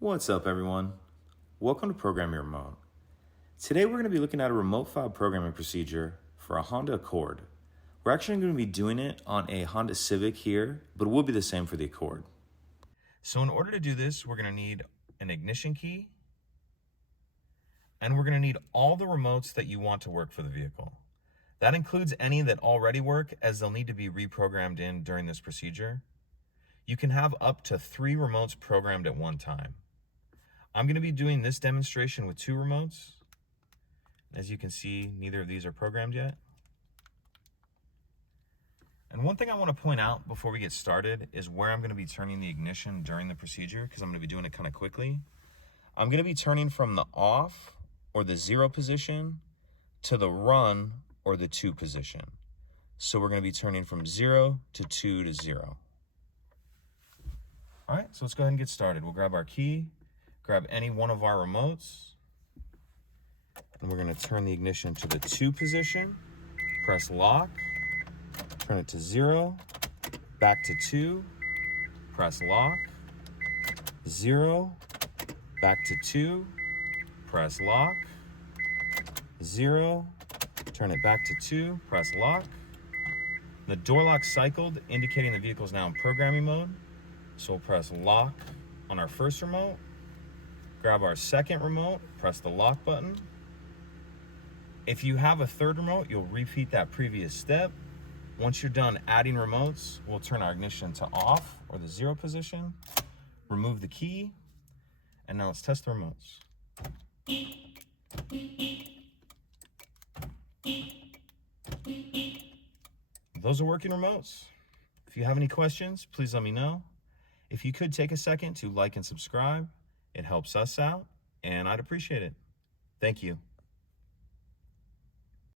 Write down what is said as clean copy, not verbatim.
What's up, everyone? Welcome to Program Your Remote. Today we're going to be looking at a remote file programming procedure for a Honda Accord. We're actually going to be doing it on a Honda Civic here, but it will be the same for the Accord. So in order to do this, we're going to need an ignition key, and we're going to need all the remotes that you want to work for the vehicle. That includes any that already work, as they'll need to be reprogrammed in during this procedure. You can have up to 3 remotes programmed at one time. I'm going to be doing this demonstration with 2 remotes. As you can see, neither of these are programmed yet. And one thing I want to point out before we get started is where I'm going to be turning the ignition during the procedure, because I'm going to be doing it kind of quickly. I'm going to be turning from the off or the 0 position to the run or the 2 position. So we're going to be turning from 0 to 2 to 0. All right, so let's go ahead and get started. We'll grab our key, grab any one of our remotes, and we're going to turn the ignition to the 2 position, press lock, turn it to 0, back to 2, press lock, 0, back to 2, press lock, 0, turn it back to 2, press lock. The door lock cycled, indicating the vehicle is now in programming mode. So we'll press lock on our first remote, grab our second remote, press the lock button. If you have a third remote, you'll repeat that previous step. Once you're done adding remotes, we'll turn our ignition to off or the 0 position, remove the key, and now let's test the remotes. Those are working remotes. If you have any questions, please let me know. If you could take a second to like and subscribe, it helps us out, and I'd appreciate it. Thank you.